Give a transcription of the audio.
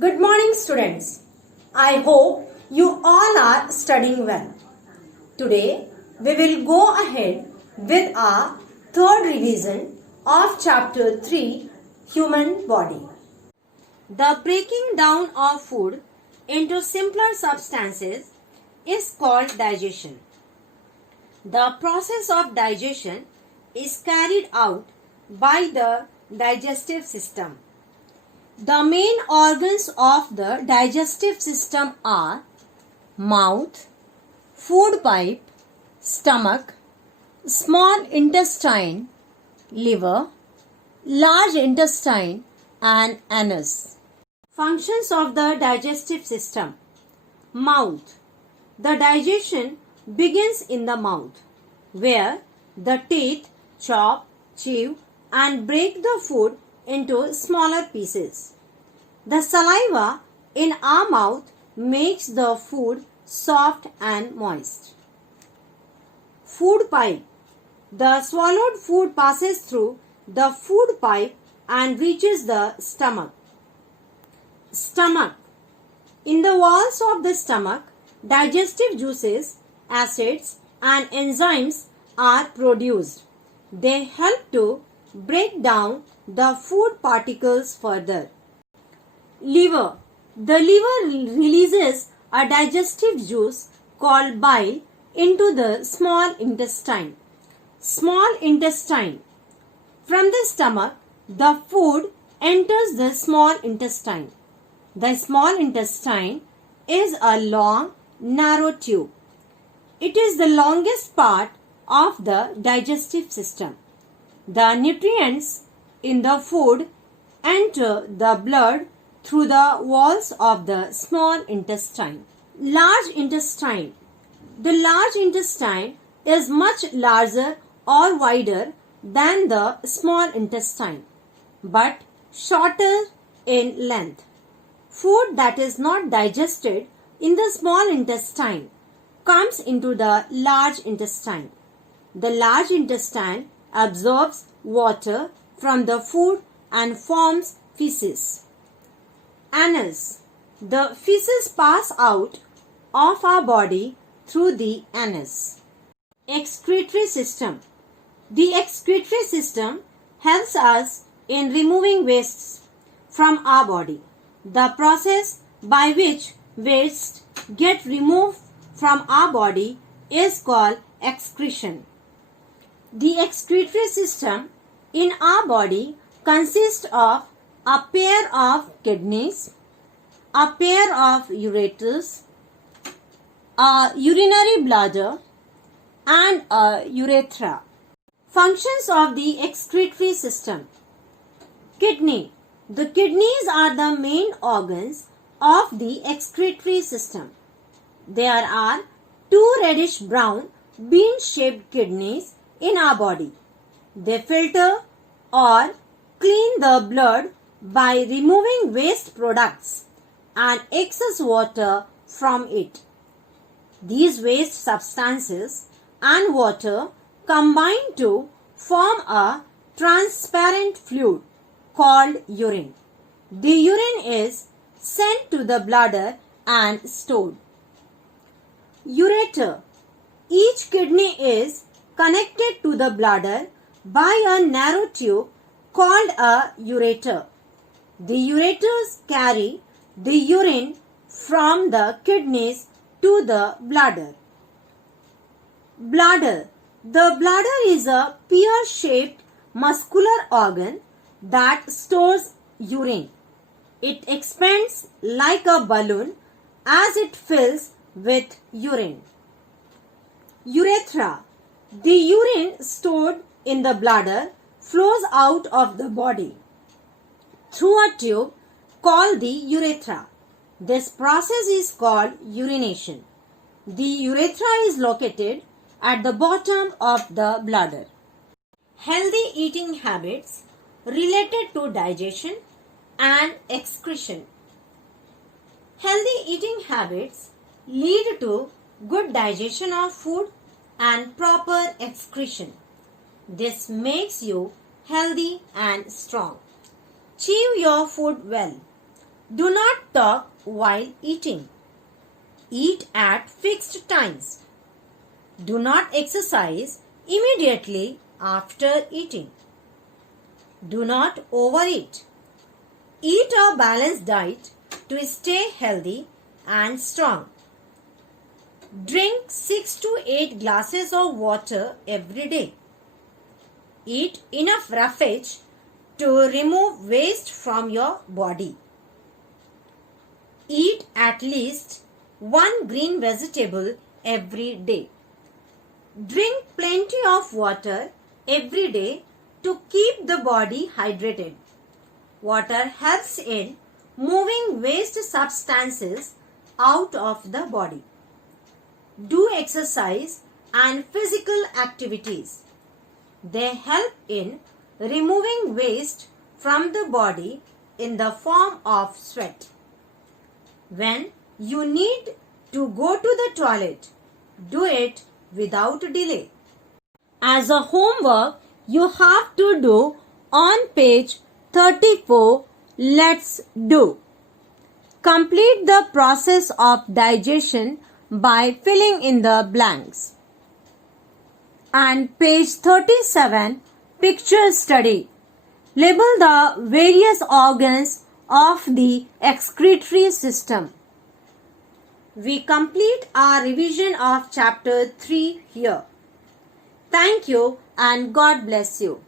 Good morning, students. I hope you all are studying well. Today, we will go ahead with our third revision of Chapter 3, Human Body. The breaking down of food into simpler substances is called digestion. The process of digestion is carried out by the digestive system. The main organs of the digestive system are mouth, food pipe, stomach, small intestine, liver, large intestine and anus. Functions of the digestive system. Mouth. The digestion begins in the mouth, where the teeth chop, chew and break the food into smaller pieces. The saliva in our mouth makes the food soft and moist. Food pipe. The swallowed food passes through the food pipe and reaches the stomach. Stomach. In the walls of the stomach, digestive juices, acids and enzymes are produced. They help to break down the food particles further. Liver. The liver releases a digestive juice called bile into the small intestine. Small intestine. From the stomach, the food enters the small intestine. The small intestine is a long, narrow tube. It is the longest part of the digestive system. The nutrients in the food enter the blood through the walls of the small intestine. Large intestine. The large intestine is much larger or wider than the small intestine, but shorter in length. Food that is not digested in the small intestine comes into the large intestine. The large intestine absorbs water from the food and forms feces. Anus. The feces pass out of our body through the anus. Excretory system. The excretory system helps us in removing wastes from our body. The process by which wastes get removed from our body is called excretion. The excretory system in our body consists of a pair of kidneys, a pair of ureters, a urinary bladder and a urethra. Functions of the excretory system. Kidney. The kidneys are the main organs of the excretory system. There are two reddish brown bean-shaped kidneys in our body. They filter or clean the blood by removing waste products and excess water from it. These waste substances and water combine to form a transparent fluid called urine. The urine is sent to the bladder and stored. Ureter. Each kidney is connected to the bladder by a narrow tube called a ureter. The ureters carry the urine from the kidneys to the bladder. Bladder. The bladder is a pear-shaped muscular organ that stores urine. It expands like a balloon as it fills with urine. Urethra. The urine stored in the bladder flows out of the body through a tube called the urethra. This process is called urination. The urethra is located at the bottom of the bladder. Healthy eating habits related to digestion and excretion. Healthy eating habits lead to good digestion of food and proper excretion. This makes you healthy and strong. Chew your food well. Do not talk while eating. Eat at fixed times. Do not exercise immediately after eating. Do not overeat. Eat a balanced diet to stay healthy and strong. Drink 6 to 8 glasses of water every day. Eat enough roughage to remove waste from your body. Eat at least one green vegetable every day. Drink plenty of water every day to keep the body hydrated. Water helps in moving waste substances out of the body. Do exercise and physical activities. They help in removing waste from the body in the form of sweat. When you need to go to the toilet, do it without delay. As a homework, you have to do on page 34, let's do. Complete the process of digestion by filling in the blanks. And page 37, picture study. Label the various organs of the excretory system. We complete our revision of chapter 3 here. Thank you and God bless you.